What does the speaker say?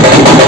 Thank you.